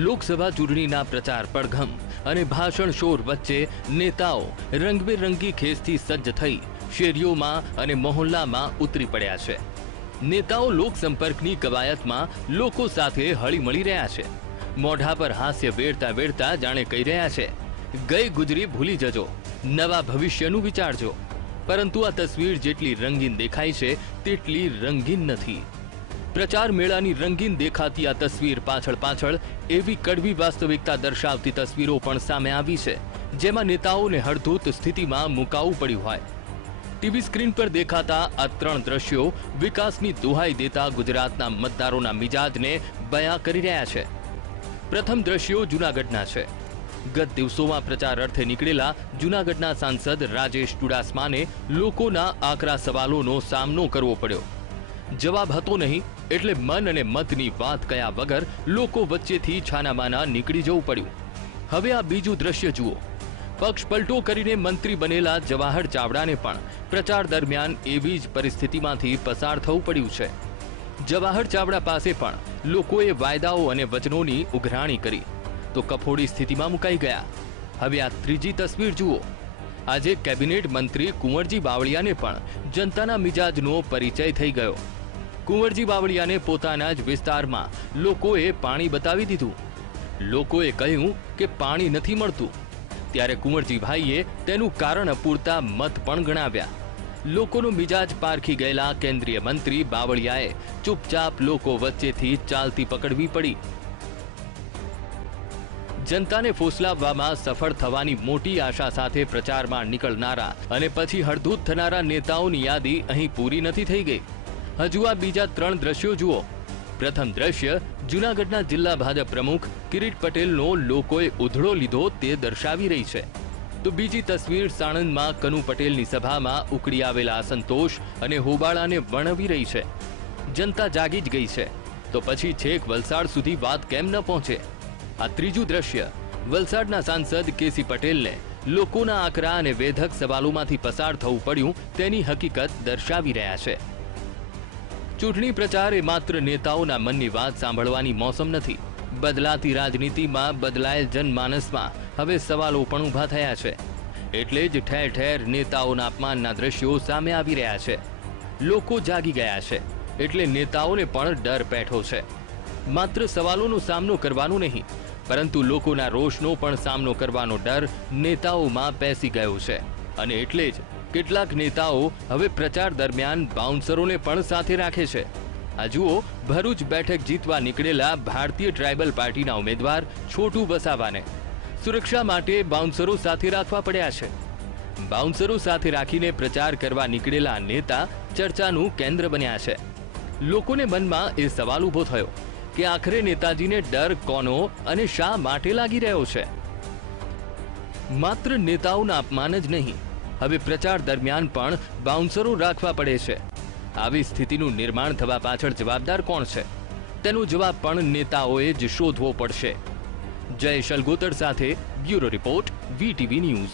લોકસભા ચૂંટણીના પ્રચાર પડઘમ અને ભાષણ શોર વચ્ચે નેતાઓ રંગબેરંગી ખેસથી સજ્જ થઈ શેરીઓમાં અને મહોલ્લામાં ઉતરી પડ્યા છે. નેતાઓ લોકસંપર્કની કવાયતમાં લોકો સાથે હળીમળી રહ્યા છે. મોઢા પર હાસ્ય વેડતા વેડતા જાણે કહી રહ્યા છે, ગઈ ગુજરી ભૂલી જજો, નવા ભવિષ્યનું વિચારજો. પરંતુ આ તસવીર જેટલી રંગીન દેખાય છે, તેટલી રંગીન નથી. પ્રચાર મેળાની રંગીન દેખાતી આ તસવીર પાછળ પાછળ એવી કડવી વાસ્તવિકતા દર્શાવતી તસવીરો પણ સામે આવી છે, જેમાં નેતાઓને હળધૂત સ્થિતિમાં મુકાવવું પડ્યું હોય. ટીવી સ્ક્રીન પર દેખાતા આ ત્રણ દ્રશ્યો વિકાસની દુહાઈ દેતા ગુજરાતના મતદારોના મિજાજને બયા કરી રહ્યા છે. પ્રથમ દ્રશ્યો જૂનાગઢના છે. ગત દિવસોમાં પ્રચાર અર્થે નીકળેલા જૂનાગઢના સાંસદ રાજેશ ચુડાસમાને લોકોના આકરા સવાલોનો સામનો કરવો પડ્યો. જવાબ હતો નહીં, એટલે મન અને મતની વાત કયા વગર લોકો વચ્ચેથી છાનામાના નીકળી જવું પડ્યું. હવે આ બીજું દ્રશ્ય જુઓ. પક્ષ પલટો કરીને મંત્રી બનેલા જવાહર ચાવડાને પણ પ્રચાર દરમિયાન એવી જ પરિસ્થિતિમાંથી પસાર થવું પડ્યું છે. જવાહર ચાવડા પાસે પણ લોકોએ વાયદાઓ અને વચનોની ઉઘરાણી કરી, તો કફોડી સ્થિતિમાં મુકાઈ ગયા. હવે આ ત્રીજી તસવીર જુઓ. આજે કેબિનેટ મંત્રી કુંવરજી બાવળિયાને પણ જનતાના મિજાજનો પરિચય થઈ ગયો. કુંવરજી બાવળિયાને પોતાના જ વિસ્તારમાં લોકોએ પાણી બતાવી દીધું. લોકોએ કહ્યું કે પાણી નથી મળતું. ત્યારે કુંવરજીભાઈએ તેનું કારણ અપૂરતા મત પણ ગણાવ્યા. લોકોનો મિજાજ પારખી ગયેલા કેન્દ્રીય મંત્રી બાવળિયાએ ચૂપચાપ લોકો વચ્ચેથી ચાલતી પકડવી પડી. જનતાને ફોસલાવવામાં સફળ થવાની મોટી આશા સાથે પ્રચારમાં નીકળનારા અને પછી હળધૂત થનારા નેતાઓની યાદી અહીં પૂરી નથી થઈ ગઈ. હજુ આ બીજા ત્રણ દ્રશ્યો જુઓ. પ્રથમ દ્રશ્ય, જૂનાગઢના જિલ્લા ભાજપ પ્રમુખ કિરીટ પટેલનો લોકોએ ઉધડો લીધો તે દર્શાવી રહી છે. તો બીજી તસવીર સાણંદમાં કનુ પટેલની સભામાં ઉકળી આવેલા અસંતોષ અને હોબાળાને વર્ણવી રહી છે. જનતા જાગી જ ગઈ છે. તો પછી છેક વલસાડ સુધી વાત કેમ ન પહોંચે? આ ત્રીજું દ્રશ્ય, વલસાડના સાંસદ કેસી પટેલને લોકોના આકરા અને વેધક સવાલોમાંથી પસાર થવું પડ્યું તેની હકીકત દર્શાવી રહ્યા છે. ચૂંટણી પ્રચાર એ માત્ર નેતાઓના મનની વાત સાંભળવાની મોસમ નથી. બદલાતી રાજનીતિમાં બદલાયેલ જનમાનસમાં હવે સવાલો પણ ઊભા થયા છે. એટલે જ ઠેર ઠેર નેતાઓના અપમાનના દ્રશ્યો સામે આવી રહ્યા છે. લોકો જાગી ગયા છે. એટલે નેતાઓને પણ ડર પેઠો છે. માત્ર સવાલોનો સામનો કરવાનો નહીં, પરંતુ લોકોના રોષનો પણ સામનો કરવાનો ડર નેતાઓમાં પેસી ગયો છે. અને એટલે જ કેટલાક નેતાઓ હવે પ્રચાર દરમિયાન બાઉન્સરોને પણ સાથે રાખે છે. આ જુઓ, ભરૂચ બેઠક જીતવા નીકળેલા ભારતીય ટ્રાઇબલ પાર્ટીના ઉમેદવાર છોટુ વસાવાને. સુરક્ષા માટે બાઉન્સરો સાથે રાખવા પડ્યા છે. બાઉન્સરો સાથે રાખીને પ્રચાર કરવા નીકળેલા નેતા ચર્ચાનું કેન્દ્ર બન્યા છે. લોકોને મનમાં એ સવાલ ઊભો થયો કે આખરે નેતાજીને ડર કોનો અને શા માટે લાગી રહ્યો છે? માત્ર નેતાઓના અપમાન જ નહીં હવે પ્રચાર દરમિયાન પણ બાઉન્સરો રાખવા પડે છે. આવી સ્થિતિનું નિર્માણ થવા પાછળ જવાબદાર કોણ છે? તેનો જવાબ પણ નેતાઓએ જ શોધવો પડશે. જય શલગોતર સાથે બ્યુરો રિપોર્ટ, વીટીવી ન્યૂઝ.